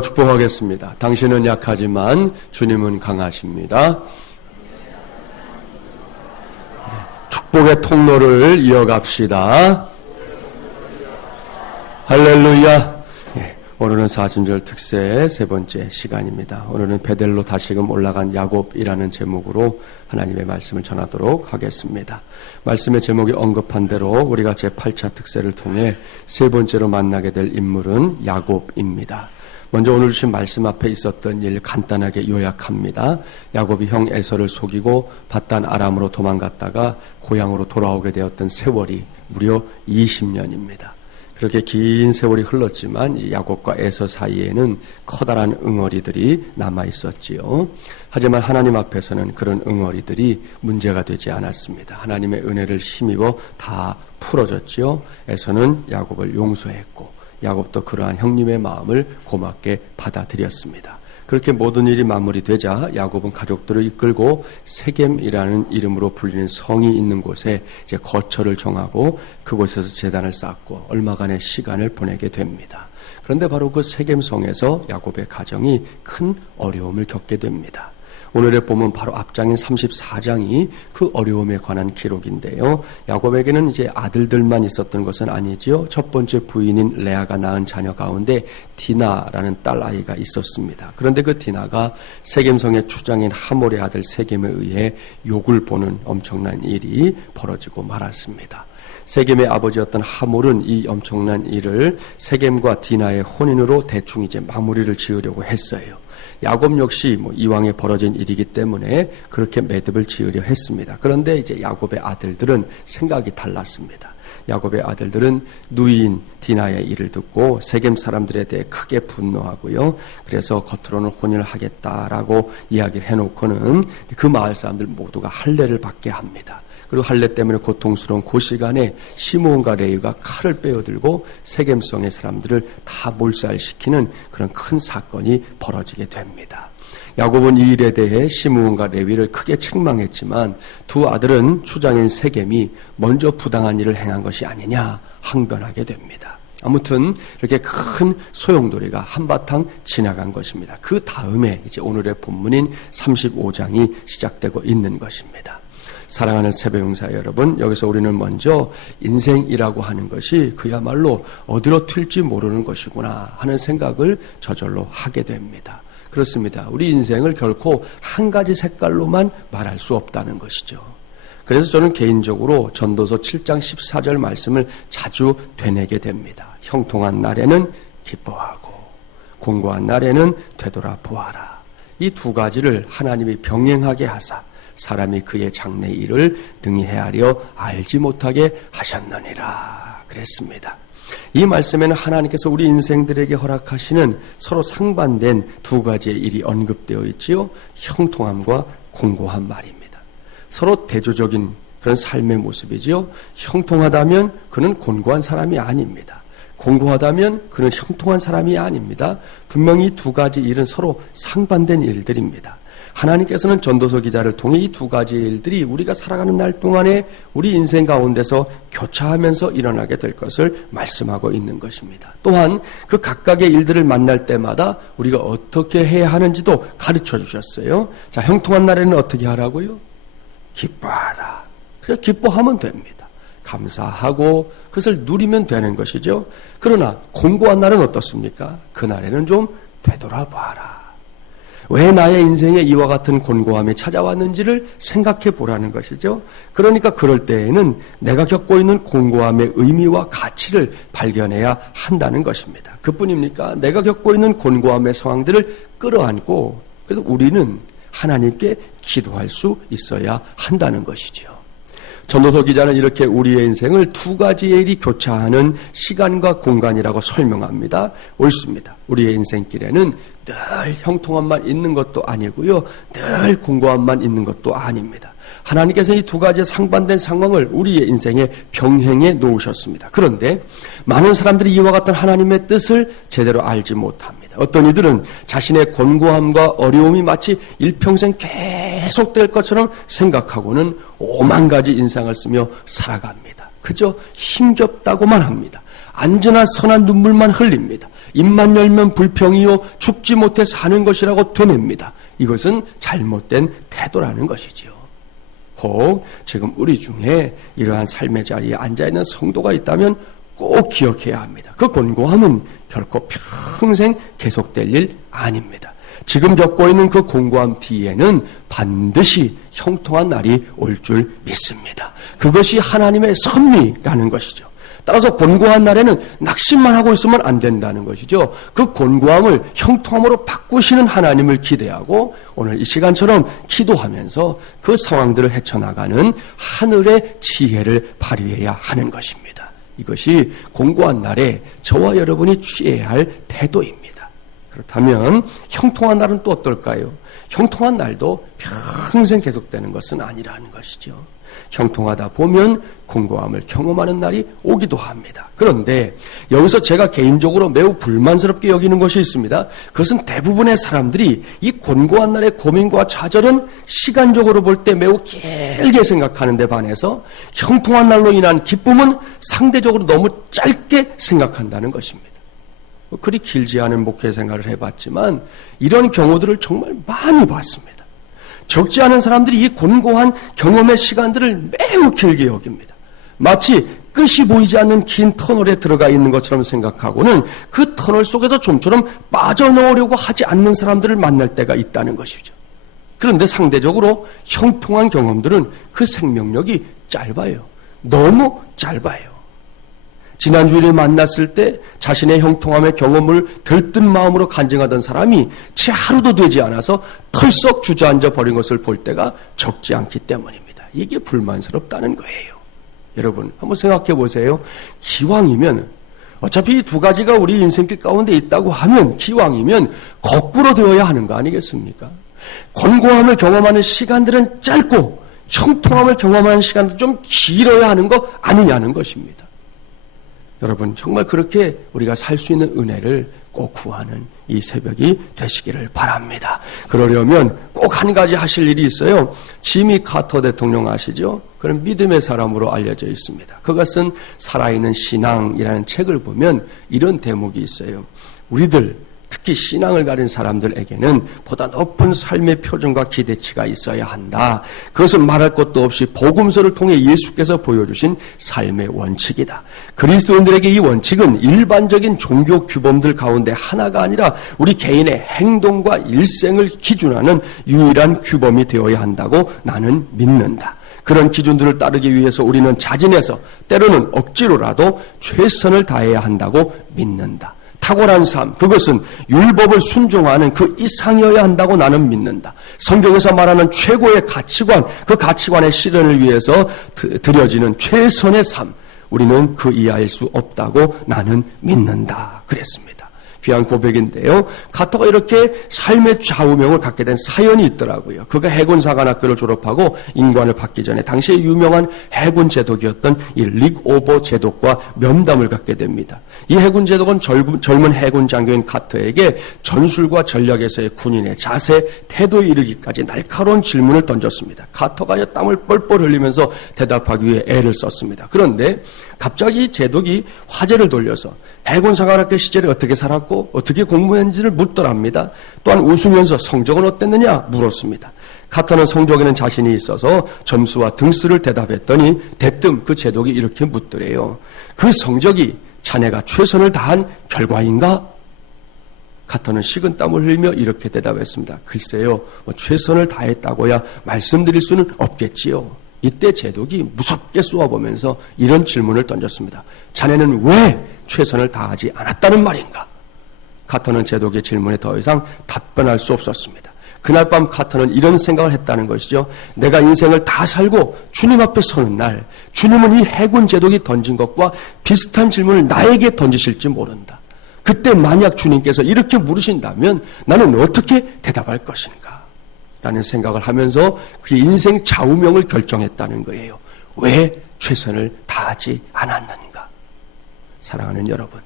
축복하겠습니다. 당신은 약하지만 주님은 강하십니다. 축복의 통로를 이어갑시다. 할렐루야. 오늘은 사순절 특세의 세 번째 시간입니다. 오늘은 베델로 다시금 올라간 야곱이라는 제목으로 하나님의 말씀을 전하도록 하겠습니다. 말씀의 제목이 언급한 대로 우리가 제8차 특세를 통해 세 번째로 만나게 될 인물은 야곱입니다. 먼저 오늘 주신 말씀 앞에 있었던 일 간단하게 요약합니다. 야곱이 형 에서를 속이고 밧단 아람으로 도망갔다가 고향으로 돌아오게 되었던 세월이 무려 20년입니다. 그렇게 긴 세월이 흘렀지만 야곱과 에서 사이에는 커다란 응어리들이 남아 있었지요. 하지만 하나님 앞에서는 그런 응어리들이 문제가 되지 않았습니다. 하나님의 은혜를 힘입어 다 풀어졌지요. 에서는 야곱을 용서했고 야곱도 그러한 형님의 마음을 고맙게 받아들였습니다. 그렇게 모든 일이 마무리되자 야곱은 가족들을 이끌고 세겜이라는 이름으로 불리는 성이 있는 곳에 이제 거처를 정하고 그곳에서 제단을 쌓고 얼마간의 시간을 보내게 됩니다. 그런데 바로 그 세겜성에서 야곱의 가정이 큰 어려움을 겪게 됩니다. 오늘의 본문 바로 앞장인 34장이 그 어려움에 관한 기록인데요. 야곱에게는 이제 아들들만 있었던 것은 아니지요. 첫 번째 부인인 레아가 낳은 자녀 가운데 디나라는 딸아이가 있었습니다. 그런데 그 디나가 세겜성의 추장인 하몰의 아들 세겜에 의해 욕을 보는 엄청난 일이 벌어지고 말았습니다. 세겜의 아버지였던 하몰은 이 엄청난 일을 세겜과 디나의 혼인으로 대충 이제 마무리를 지으려고 했어요. 야곱 역시 이왕에 벌어진 일이기 때문에 그렇게 매듭을 지으려 했습니다. 그런데 이제 야곱의 아들들은 생각이 달랐습니다. 야곱의 아들들은 누이인 디나의 일을 듣고 세겜 사람들에 대해 크게 분노하고요. 그래서 겉으로는 혼인을 하겠다라고 이야기를 해놓고는 그 마을 사람들 모두가 할례를 받게 합니다. 그리고 할례 때문에 고통스러운 그 시간에 시므온과 레위가 칼을 빼어들고 세겜성의 사람들을 다 몰살시키는 그런 큰 사건이 벌어지게 됩니다. 야곱은 이 일에 대해 시므온과 레위를 크게 책망했지만 두 아들은 추장인 세겜이 먼저 부당한 일을 행한 것이 아니냐 항변하게 됩니다. 아무튼 이렇게 큰 소용돌이가 한바탕 지나간 것입니다. 그 다음에 이제 오늘의 본문인 35장이 시작되고 있는 것입니다. 사랑하는 새벽용사 여러분, 여기서 우리는 먼저 인생이라고 하는 것이 그야말로 어디로 튈지 모르는 것이구나 하는 생각을 저절로 하게 됩니다. 그렇습니다. 우리 인생을 결코 한 가지 색깔로만 말할 수 없다는 것이죠. 그래서 저는 개인적으로 전도서 7장 14절 말씀을 자주 되뇌게 됩니다. 형통한 날에는 기뻐하고 공고한 날에는 되돌아보아라. 이 두 가지를 하나님이 병행하게 하사 사람이 그의 장래 일을 등이 헤아려 알지 못하게 하셨느니라 그랬습니다. 이 말씀에는 하나님께서 우리 인생들에게 허락하시는 서로 상반된 두 가지의 일이 언급되어 있지요. 형통함과 공고한 말입니다. 서로 대조적인 그런 삶의 모습이지요. 형통하다면 그는 곤고한 사람이 아닙니다. 공고하다면 그는 형통한 사람이 아닙니다. 분명히 이 두 가지 일은 서로 상반된 일들입니다. 하나님께서는 전도서 기자를 통해 이 두 가지의 일들이 우리가 살아가는 날 동안에 우리 인생 가운데서 교차하면서 일어나게 될 것을 말씀하고 있는 것입니다. 또한 그 각각의 일들을 만날 때마다 우리가 어떻게 해야 하는지도 가르쳐 주셨어요. 자, 형통한 날에는 어떻게 하라고요? 기뻐하라. 그냥 기뻐하면 됩니다. 감사하고 그것을 누리면 되는 것이죠. 그러나 공고한 날은 어떻습니까? 그날에는 좀 되돌아봐라. 왜 나의 인생에 이와 같은 곤고함이 찾아왔는지를 생각해 보라는 것이죠. 그러니까 그럴 때에는 내가 겪고 있는 곤고함의 의미와 가치를 발견해야 한다는 것입니다. 그뿐입니까? 내가 겪고 있는 곤고함의 상황들을 끌어안고 그래서 우리는 하나님께 기도할 수 있어야 한다는 것이죠. 전도서 기자는 이렇게 우리의 인생을 두 가지의 일이 교차하는 시간과 공간이라고 설명합니다. 옳습니다. 우리의 인생길에는 늘 형통함만 있는 것도 아니고요. 늘 공고함만 있는 것도 아닙니다. 하나님께서 이 두 가지의 상반된 상황을 우리의 인생에 병행해 놓으셨습니다. 그런데 많은 사람들이 이와 같은 하나님의 뜻을 제대로 알지 못합니다. 어떤 이들은 자신의 곤고함과 어려움이 마치 일평생 계속될 것처럼 생각하고는 오만 가지 인상을 쓰며 살아갑니다. 그저 힘겹다고만 합니다. 안전한 선한 눈물만 흘립니다. 입만 열면 불평이요 죽지 못해 사는 것이라고 되뇌입니다. 이것은 잘못된 태도라는 것이지요. 혹 지금 우리 중에 이러한 삶의 자리에 앉아있는 성도가 있다면 꼭 기억해야 합니다. 그 곤고함은 결코 평생 계속될 일 아닙니다. 지금 겪고 있는 그 공고함 뒤에는 반드시 형통한 날이 올 줄 믿습니다. 그것이 하나님의 섭리라는 것이죠. 따라서 곤고한 날에는 낙심만 하고 있으면 안 된다는 것이죠. 그 곤고함을 형통함으로 바꾸시는 하나님을 기대하고 오늘 이 시간처럼 기도하면서 그 상황들을 헤쳐나가는 하늘의 지혜를 발휘해야 하는 것입니다. 이것이 곤고한 날에 저와 여러분이 취해야 할 태도입니다. 그렇다면 형통한 날은 또 어떨까요? 형통한 날도 평생 계속되는 것은 아니라는 것이죠. 형통하다 보면 공고함을 경험하는 날이 오기도 합니다. 그런데 여기서 제가 개인적으로 매우 불만스럽게 여기는 것이 있습니다. 그것은 대부분의 사람들이 이 곤고한 날의 고민과 좌절은 시간적으로 볼 때 매우 길게 생각하는 데 반해서 형통한 날로 인한 기쁨은 상대적으로 너무 짧게 생각한다는 것입니다. 그리 길지 않은 목회 생활을 해봤지만 이런 경우들을 정말 많이 봤습니다. 적지 않은 사람들이 이 곤고한 경험의 시간들을 매우 길게 여깁니다. 마치 끝이 보이지 않는 긴 터널에 들어가 있는 것처럼 생각하고는 그 터널 속에서 좀처럼 빠져나오려고 하지 않는 사람들을 만날 때가 있다는 것이죠. 그런데 상대적으로 형통한 경험들은 그 생명력이 짧아요. 너무 짧아요. 지난 주일에 만났을 때 자신의 형통함의 경험을 들뜬 마음으로 간증하던 사람이 채 하루도 되지 않아서 털썩 주저앉아 버린 것을 볼 때가 적지 않기 때문입니다. 이게 불만스럽다는 거예요. 여러분 한번 생각해 보세요. 기왕이면 어차피 이 두 가지가 우리 인생길 가운데 있다고 하면 기왕이면 거꾸로 되어야 하는 거 아니겠습니까? 곤고함을 경험하는 시간들은 짧고 형통함을 경험하는 시간도 좀 길어야 하는 거 아니냐는 것입니다. 여러분 정말 그렇게 우리가 살 수 있는 은혜를 꼭 구하는 이 새벽이 되시기를 바랍니다. 그러려면 꼭 한 가지 하실 일이 있어요. 지미 카터 대통령 아시죠? 그런 믿음의 사람으로 알려져 있습니다. 그가 쓴 살아있는 신앙이라는 책을 보면 이런 대목이 있어요. 우리들 특히 신앙을 가진 사람들에게는 보다 높은 삶의 표준과 기대치가 있어야 한다. 그것은 말할 것도 없이 복음서를 통해 예수께서 보여주신 삶의 원칙이다. 그리스도인들에게 이 원칙은 일반적인 종교 규범들 가운데 하나가 아니라 우리 개인의 행동과 일생을 기준하는 유일한 규범이 되어야 한다고 나는 믿는다. 그런 기준들을 따르기 위해서 우리는 자진해서 때로는 억지로라도 최선을 다해야 한다고 믿는다. 탁월한 삶, 그것은 율법을 순종하는 그 이상이어야 한다고 나는 믿는다. 성경에서 말하는 최고의 가치관, 그 가치관의 실현을 위해서 드려지는 최선의 삶, 우리는 그 이하일 수 없다고 나는 믿는다. 그랬습니다. 귀한 고백인데요. 카터가 이렇게 삶의 좌우명을 갖게 된 사연이 있더라고요. 그가 해군사관학교를 졸업하고 인관을 받기 전에 당시에 유명한 해군 제독이었던 이 릭오버 제독과 면담을 갖게 됩니다. 이 해군 제독은 젊은 해군 장교인 카터에게 전술과 전략에서의 군인의 자세, 태도에 이르기까지 날카로운 질문을 던졌습니다. 카터가 땀을 뻘뻘 흘리면서 대답하기 위해 애를 썼습니다. 그런데 갑자기 제독이 화제를 돌려서 해군사관학교 시절에 어떻게 살았고 어떻게 공부했는지를 묻더랍니다. 또한 웃으면서 성적은 어땠느냐 물었습니다. 카터는 성적에는 자신이 있어서 점수와 등수를 대답했더니 대뜸 그 제독이 이렇게 묻더래요. 그 성적이 자네가 최선을 다한 결과인가? 카터는 식은땀을 흘리며 이렇게 대답했습니다. 글쎄요, 최선을 다했다고야 말씀드릴 수는 없겠지요. 이때 제독이 무섭게 쏘아보면서 이런 질문을 던졌습니다. 자네는 왜 최선을 다하지 않았다는 말인가? 카터는 제독의 질문에 더 이상 답변할 수 없었습니다. 그날 밤 카터는 이런 생각을 했다는 것이죠. 내가 인생을 다 살고 주님 앞에 서는 날, 주님은 이 해군 제독이 던진 것과 비슷한 질문을 나에게 던지실지 모른다. 그때 만약 주님께서 이렇게 물으신다면 나는 어떻게 대답할 것인가? 라는 생각을 하면서 그의 인생 좌우명을 결정했다는 거예요. 왜 최선을 다하지 않았는가? 사랑하는 여러분,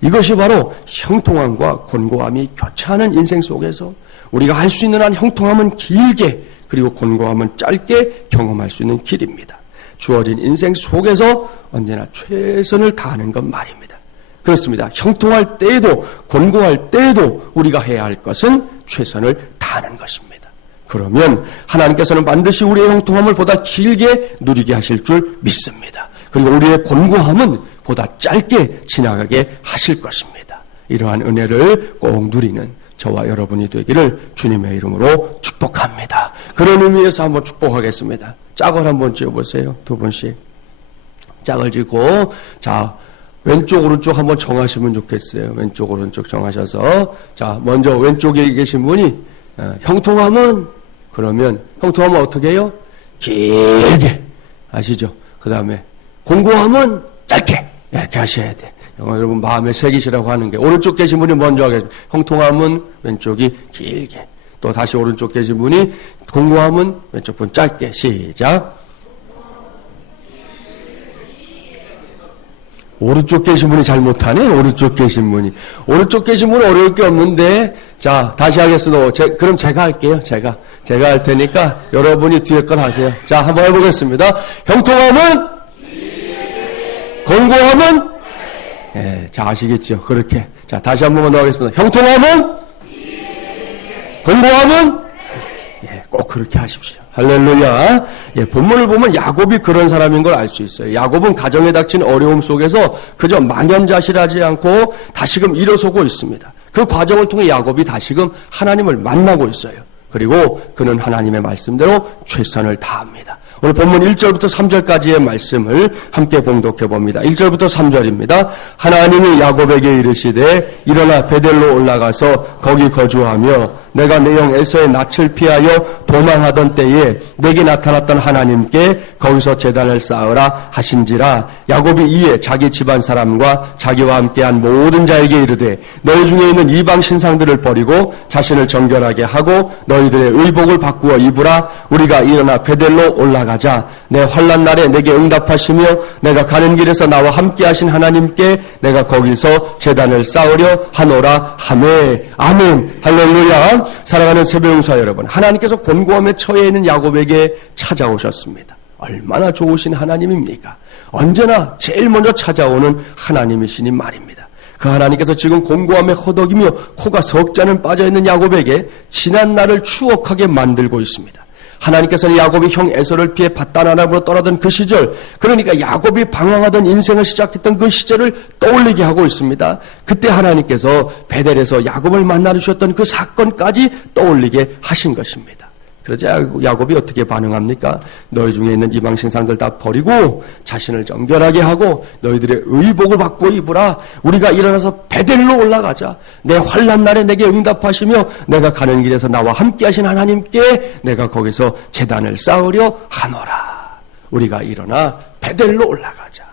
이것이 바로 형통함과 곤고함이 교차하는 인생 속에서 우리가 할 수 있는 한 형통함은 길게 그리고 곤고함은 짧게 경험할 수 있는 길입니다. 주어진 인생 속에서 언제나 최선을 다하는 것 말입니다. 그렇습니다. 형통할 때에도 권고할 때에도 우리가 해야 할 것은 최선을 다하는 것입니다. 그러면 하나님께서는 반드시 우리의 형통함을 보다 길게 누리게 하실 줄 믿습니다. 그리고 우리의 권고함은 보다 짧게 지나가게 하실 것입니다. 이러한 은혜를 꼭 누리는 저와 여러분이 되기를 주님의 이름으로 축복합니다. 그런 의미에서 한번 축복하겠습니다. 짝을 한번 지어보세요. 두 분씩. 짝을 짓고, 자, 왼쪽, 오른쪽 한번 정하시면 좋겠어요. 왼쪽, 오른쪽 정하셔서. 자, 먼저 왼쪽에 계신 분이, 형통함은, 그러면, 형통함은 어떻게 해요? 길게. 아시죠? 그 다음에, 공고함은 짧게. 이렇게 하셔야 돼. 여러분 마음에 새기시라고 하는 게, 오른쪽 계신 분이 먼저 하겠습니다. 형통함은 왼쪽이 길게. 또 다시 오른쪽 계신 분이, 공고함은 왼쪽 분 짧게. 시작. 오른쪽 계신 분이 잘 못하네. 오른쪽 계신 분이. 오른쪽 계신 분은 어려울 게 없는데, 자, 다시 하겠습니다. 그럼 제가 할게요. 제가 할 테니까 여러분이 뒤에 걸 하세요. 자, 한번 해보겠습니다. 형통함은, 공고함은, 예, 자, 아시겠죠? 그렇게. 자, 다시 한 번만 더 하겠습니다. 형통함은, 공고함은, 예, 꼭 그렇게 하십시오. 할렐루야. 예, 본문을 보면 야곱이 그런 사람인 걸 알 수 있어요. 야곱은 가정에 닥친 어려움 속에서 그저 망연자실하지 않고 다시금 일어서고 있습니다. 그 과정을 통해 야곱이 다시금 하나님을 만나고 있어요. 그리고 그는 하나님의 말씀대로 최선을 다합니다. 오늘 본문 1절부터 3절까지의 말씀을 함께 봉독해 봅니다. 1절부터 3절입니다. 하나님이 야곱에게 이르시되 일어나 베델로 올라가서 거기 거주하며 내가 내 영 에서의 낯을 피하여 도망하던 때에 내게 나타났던 하나님께 거기서 제단을 쌓으라 하신지라. 야곱이 이에 자기 집안 사람과 자기와 함께한 모든 자에게 이르되 너희 중에 있는 이방 신상들을 버리고 자신을 정결하게 하고 너희들의 의복을 바꾸어 입으라. 우리가 일어나 베델로 올라가자. 내 환난 날에 내게 응답하시며 내가 가는 길에서 나와 함께하신 하나님께 내가 거기서 제단을 쌓으려 하노라 하매. 아멘. 할렐루야. 사랑하는 새벽용사 여러분, 하나님께서 곤고함에 처해 있는 야곱에게 찾아오셨습니다. 얼마나 좋으신 하나님입니까? 언제나 제일 먼저 찾아오는 하나님이시니 말입니다. 그 하나님께서 지금 곤고함에 허덕이며 코가 석 잔은 빠져있는 야곱에게 지난 날을 추억하게 만들고 있습니다. 하나님께서는 야곱이 형 에서를 피해 밧단 아람으로 떠나던 그 시절, 그러니까 야곱이 방황하던 인생을 시작했던 그 시절을 떠올리게 하고 있습니다. 그때 하나님께서 베델에서 야곱을 만나러 주셨던 그 사건까지 떠올리게 하신 것입니다. 그러자 야곱이 어떻게 반응합니까? 너희 중에 있는 이방 신상들 다 버리고 자신을 정결하게 하고 너희들의 의복을 바꾸어 입으라. 우리가 일어나서 베델로 올라가자. 내 환난 날에 내게 응답하시며 내가 가는 길에서 나와 함께하신 하나님께 내가 거기서 제단을 쌓으려 하노라. 우리가 일어나 베델로 올라가자.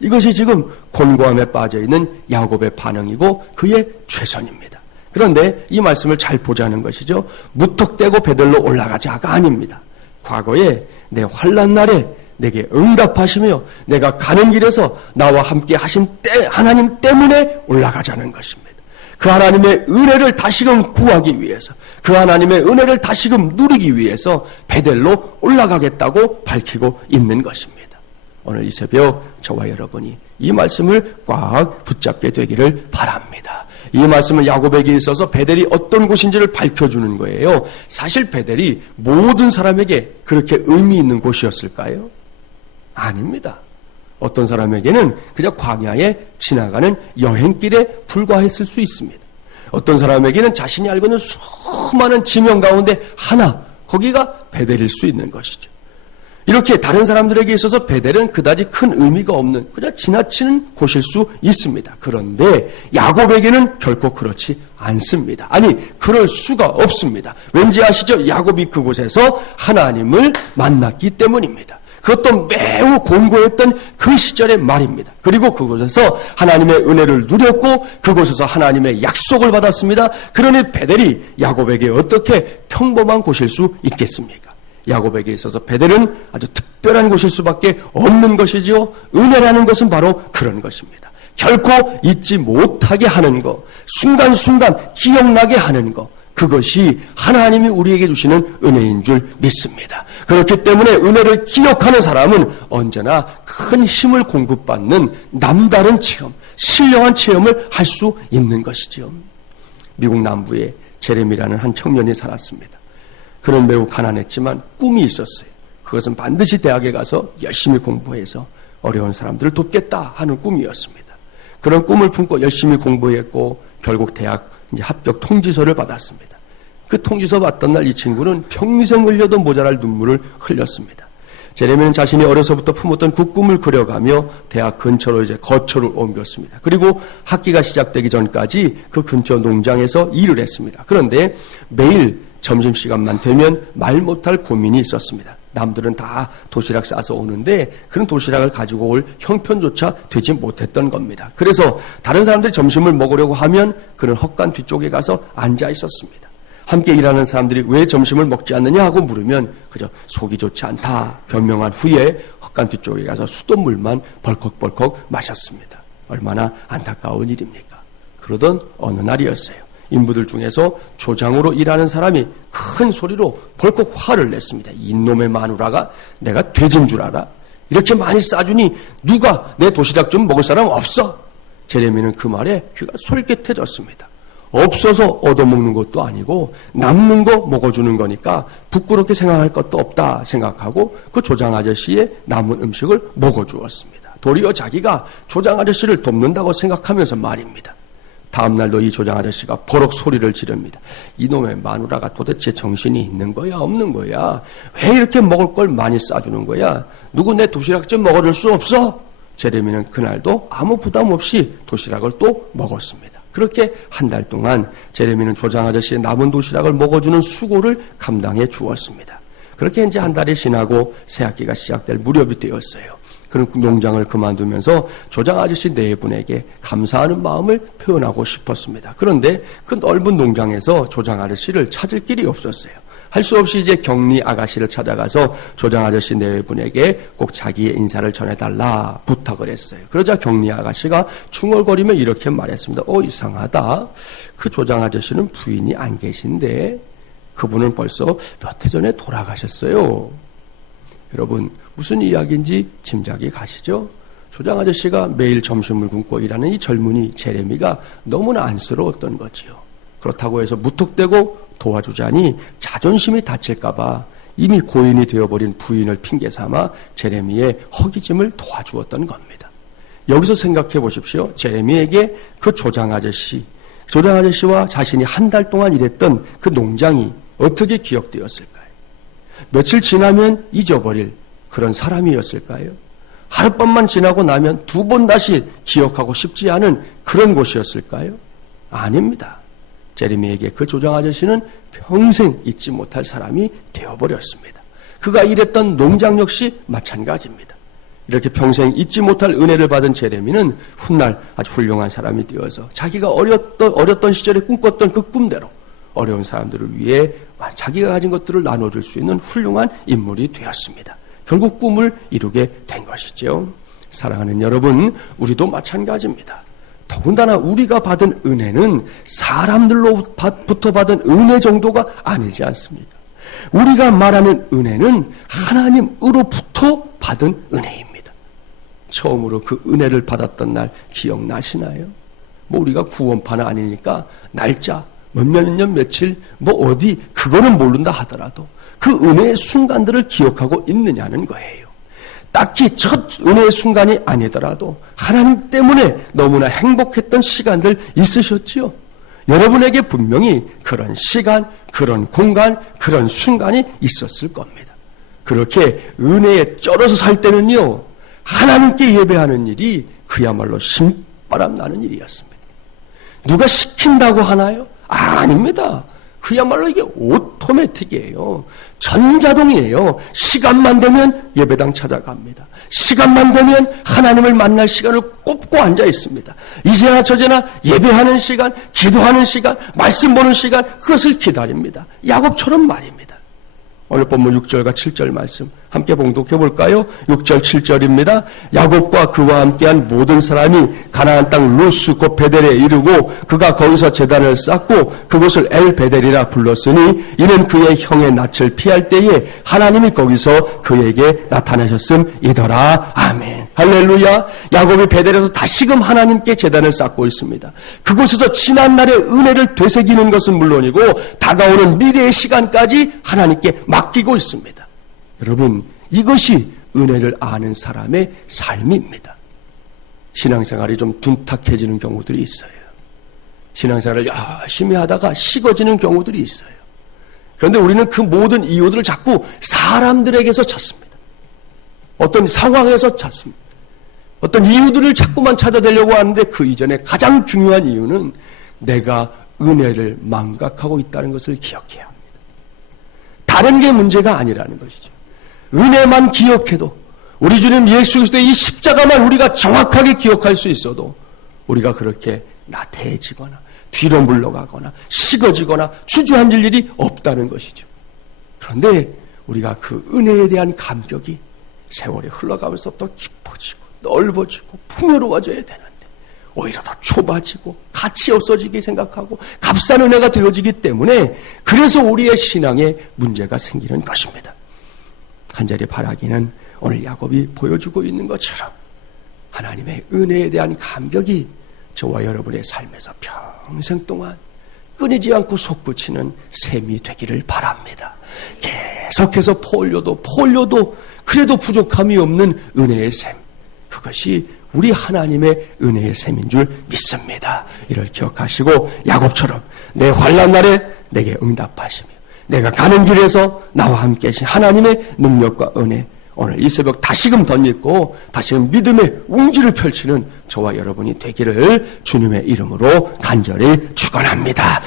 이것이 지금 곤고함에 빠져있는 야곱의 반응이고 그의 최선입니다. 그런데 이 말씀을 잘 보자는 것이죠. 무턱대고 베델로 올라가자가 아닙니다. 과거에 내 환난 날에 내게 응답하시며 내가 가는 길에서 나와 함께 하신 하나님 때문에 올라가자는 것입니다. 그 하나님의 은혜를 다시금 구하기 위해서, 그 하나님의 은혜를 다시금 누리기 위해서 베델로 올라가겠다고 밝히고 있는 것입니다. 오늘 이 새벽 저와 여러분이 이 말씀을 꽉 붙잡게 되기를 바랍니다. 이 말씀은 야곱에게 있어서 베델이 어떤 곳인지를 밝혀주는 거예요. 사실 베델이 모든 사람에게 그렇게 의미 있는 곳이었을까요? 아닙니다. 어떤 사람에게는 그냥 광야에 지나가는 여행길에 불과했을 수 있습니다. 어떤 사람에게는 자신이 알고 있는 수많은 지명 가운데 하나, 거기가 베델일 수 있는 것이죠. 이렇게 다른 사람들에게 있어서 베델은 그다지 큰 의미가 없는 그냥 지나치는 곳일 수 있습니다. 그런데 야곱에게는 결코 그렇지 않습니다. 아니, 그럴 수가 없습니다. 왠지 아시죠? 야곱이 그곳에서 하나님을 만났기 때문입니다. 그것도 매우 곤고했던 그 시절의 말입니다. 그리고 그곳에서 하나님의 은혜를 누렸고 그곳에서 하나님의 약속을 받았습니다. 그러니 베델이 야곱에게 어떻게 평범한 곳일 수 있겠습니까? 야곱에게 있어서 베델은 아주 특별한 곳일 수밖에 없는 것이지요. 은혜라는 것은 바로 그런 것입니다. 결코 잊지 못하게 하는 것, 순간순간 기억나게 하는 것, 그것이 하나님이 우리에게 주시는 은혜인 줄 믿습니다. 그렇기 때문에 은혜를 기억하는 사람은 언제나 큰 힘을 공급받는 남다른 체험, 신령한 체험을 할 수 있는 것이죠. 미국 남부에 제레미라는 한 청년이 살았습니다. 그는 매우 가난했지만 꿈이 있었어요. 그것은 반드시 대학에 가서 열심히 공부해서 어려운 사람들을 돕겠다 하는 꿈이었습니다. 그런 꿈을 품고 열심히 공부했고 결국 대학 합격 통지서를 받았습니다. 그 통지서 받던 날 이 친구는 평생 흘려도 모자랄 눈물을 흘렸습니다. 제레미는 자신이 어려서부터 품었던 그 꿈을 그려가며 대학 근처로 이제 거처를 옮겼습니다. 그리고 학기가 시작되기 전까지 그 근처 농장에서 일을 했습니다. 그런데 매일 점심시간만 되면 말 못할 고민이 있었습니다. 남들은 다 도시락 싸서 오는데 그런 도시락을 가지고 올 형편조차 되지 못했던 겁니다. 그래서 다른 사람들이 점심을 먹으려고 하면 그는 헛간 뒤쪽에 가서 앉아 있었습니다. 함께 일하는 사람들이 왜 점심을 먹지 않느냐 하고 물으면 그저 속이 좋지 않다 변명한 후에 헛간 뒤쪽에 가서 수돗물만 벌컥벌컥 마셨습니다. 얼마나 안타까운 일입니까? 그러던 어느 날이었어요. 인부들 중에서 조장으로 일하는 사람이 큰 소리로 벌컥 화를 냈습니다. 이놈의 마누라가 내가 돼진 줄 알아? 이렇게 많이 싸주니 누가 내 도시락 좀 먹을 사람 없어? 제레미는 그 말에 귀가 솔깃해졌습니다. 없어서 얻어먹는 것도 아니고 남는 거 먹어주는 거니까 부끄럽게 생각할 것도 없다 생각하고 그 조장 아저씨의 남은 음식을 먹어주었습니다. 도리어 자기가 조장 아저씨를 돕는다고 생각하면서 말입니다. 다음날도 이 조장 아저씨가 버럭 소리를 지릅니다. 이놈의 마누라가 도대체 정신이 있는 거야 없는 거야? 왜 이렇게 먹을 걸 많이 싸주는 거야? 누구 내 도시락 좀 먹어줄 수 없어? 제레미는 그날도 아무 부담 없이 도시락을 또 먹었습니다. 그렇게 한 달 동안 제레미는 조장 아저씨의 남은 도시락을 먹어주는 수고를 감당해 주었습니다. 그렇게 이제 한 달이 지나고 새 학기가 시작될 무렵이 되었어요. 그런 농장을 그만두면서 조장 아저씨 네 분에게 감사하는 마음을 표현하고 싶었습니다. 그런데 그 넓은 농장에서 조장 아저씨를 찾을 길이 없었어요. 할 수 없이 이제 격리 아가씨를 찾아가서 조장 아저씨 네 분에게 꼭 자기의 인사를 전해달라 부탁을 했어요. 그러자 격리 아가씨가 중얼거리며 이렇게 말했습니다. 이상하다. 그 조장 아저씨는 부인이 안 계신데 그분은 벌써 몇 해 전에 돌아가셨어요. 여러분 무슨 이야기인지 짐작이 가시죠? 조장 아저씨가 매일 점심을 굶고 일하는 이 젊은이 제레미가 너무나 안쓰러웠던 거지요. 그렇다고 해서 무턱대고 도와주자니 자존심이 다칠까봐 이미 고인이 되어버린 부인을 핑계삼아 제레미의 허기짐을 도와주었던 겁니다. 여기서 생각해 보십시오. 제레미에게 그 조장 아저씨와 자신이 한 달 동안 일했던 그 농장이 어떻게 기억되었을까요? 며칠 지나면 잊어버릴 그런 사람이었을까요? 하룻밤만 지나고 나면 두 번 다시 기억하고 싶지 않은 그런 곳이었을까요? 아닙니다. 제레미에게 그 조장 아저씨는 평생 잊지 못할 사람이 되어버렸습니다. 그가 일했던 농장 역시 마찬가지입니다. 이렇게 평생 잊지 못할 은혜를 받은 제레미는 훗날 아주 훌륭한 사람이 되어서 자기가 어렸던 시절에 꿈꿨던 그 꿈대로 어려운 사람들을 위해 자기가 가진 것들을 나눠줄 수 있는 훌륭한 인물이 되었습니다. 결국 꿈을 이루게 된 것이죠. 사랑하는 여러분, 우리도 마찬가지입니다. 더군다나 우리가 받은 은혜는 사람들로부터 받은 은혜 정도가 아니지 않습니까? 우리가 말하는 은혜는 하나님으로부터 받은 은혜입니다. 처음으로 그 은혜를 받았던 날 기억나시나요? 우리가 구원파는 아니니까 날짜, 몇 년 며칠, 어디 그거는 모른다 하더라도 그 은혜의 순간들을 기억하고 있느냐는 거예요. 딱히 첫 은혜의 순간이 아니더라도 하나님 때문에 너무나 행복했던 시간들 있으셨지요? 여러분에게 분명히 그런 시간, 그런 공간, 그런 순간이 있었을 겁니다. 그렇게 은혜에 쩔어서 살 때는요, 하나님께 예배하는 일이 그야말로 신바람 나는 일이었습니다. 누가 시킨다고 하나요? 아닙니다. 그야말로 이게 오토매틱이에요. 전자동이에요. 시간만 되면 예배당 찾아갑니다. 시간만 되면 하나님을 만날 시간을 꼽고 앉아 있습니다. 이제나 저제나 예배하는 시간, 기도하는 시간, 말씀 보는 시간, 그것을 기다립니다. 야곱처럼 말입니다. 오늘 본문 6절과 7절 말씀, 함께 봉독해 볼까요? 6절 7절입니다. 야곱과 그와 함께한 모든 사람이 가나안 땅 루스 곧 베델에 이르고 그가 거기서 제단을 쌓고 그곳을 엘 베델이라 불렀으니 이는 그의 형의 낯을 피할 때에 하나님이 거기서 그에게 나타나셨음이더라. 아멘. 할렐루야. 야곱이 베델에서 다시금 하나님께 제단을 쌓고 있습니다. 그곳에서 지난날의 은혜를 되새기는 것은 물론이고 다가오는 미래의 시간까지 하나님께 맡기고 있습니다. 여러분, 이것이 은혜를 아는 사람의 삶입니다. 신앙생활이 좀 둔탁해지는 경우들이 있어요. 신앙생활을 열심히 하다가 식어지는 경우들이 있어요. 그런데 우리는 그 모든 이유들을 자꾸 사람들에게서 찾습니다. 어떤 상황에서 찾습니다. 어떤 이유들을 자꾸만 찾아내려고 하는데 그 이전에 가장 중요한 이유는 내가 은혜를 망각하고 있다는 것을 기억해야 합니다. 다른 게 문제가 아니라는 것이죠. 은혜만 기억해도 우리 주님 예수 그리스도의 이 십자가만 우리가 정확하게 기억할 수 있어도 우리가 그렇게 나태해지거나 뒤로 물러가거나 식어지거나 주저앉을 일이 없다는 것이죠. 그런데 우리가 그 은혜에 대한 감격이 세월이 흘러가면서 더 깊어지고 넓어지고 풍요로워져야 되는데 오히려 더 좁아지고 가치 없어지게 생각하고 값싼 은혜가 되어지기 때문에 그래서 우리의 신앙에 문제가 생기는 것입니다. 간절히 바라기는 오늘 야곱이 보여주고 있는 것처럼 하나님의 은혜에 대한 감격이 저와 여러분의 삶에서 평생 동안 끊이지 않고 솟구치는 셈이 되기를 바랍니다. 계속해서 포올려도 그래도 부족함이 없는 은혜의 셈, 그것이 우리 하나님의 은혜의 셈인 줄 믿습니다. 이를 기억하시고 야곱처럼 내 환난 날에 내게 응답하시며 내가 가는 길에서 나와 함께 하신 하나님의 능력과 은혜, 오늘 이 새벽 다시금 덧입고 다시금 믿음의 웅지를 펼치는 저와 여러분이 되기를 주님의 이름으로 간절히 축원합니다.